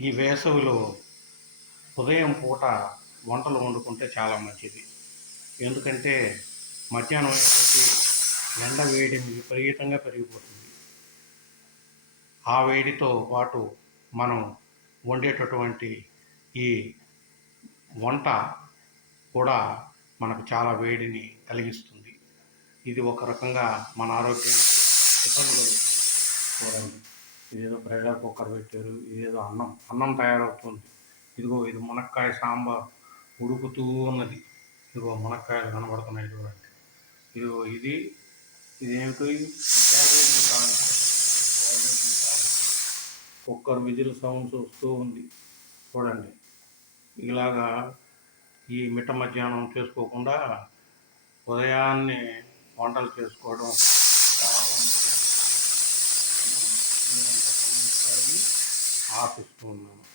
ఈ వేసవిలో ఉదయం పూట వంటలు వండుకుంటే చాలా మంచిది. ఎందుకంటే మధ్యాహ్నం అయ్యేసరికి ఎండ వేడి విపరీతంగా పెరిగిపోతుంది. ఆ వేడితో పాటు మనం వండేటటువంటి ఈ వంట కూడా మనకు చాలా వేడిని కలిగిస్తుంది. ఇది ఒక రకంగా మన ఆరోగ్యానికి ఇబ్బంది కలుగుతుంది. ఇదేదో ప్రెషర్ కుక్కర్ పెట్టారు ఇదేదో అన్నం అన్నం తయారవుతుంది. ఇదిగో ఇది మునక్కాయ సాంబార్ ఉడుకుతూ ఉన్నది. ఇదిగో మునక్కాయలు కనబడుతున్నాయి చూడండి. ఇదిగో ఇది ఇదేమిటి? ఇది క్యాబేజీ కాదు కుక్కర్ విజిల్ సౌండ్స్ వస్తూ ఉంది. చూడండి. ఇలాగా ఈ మిట్ట మధ్యాహ్నం చేసుకోకుండా ఉదయాన్నే వంటలు చేసుకోవడం చాలా మంచిది నేనంతా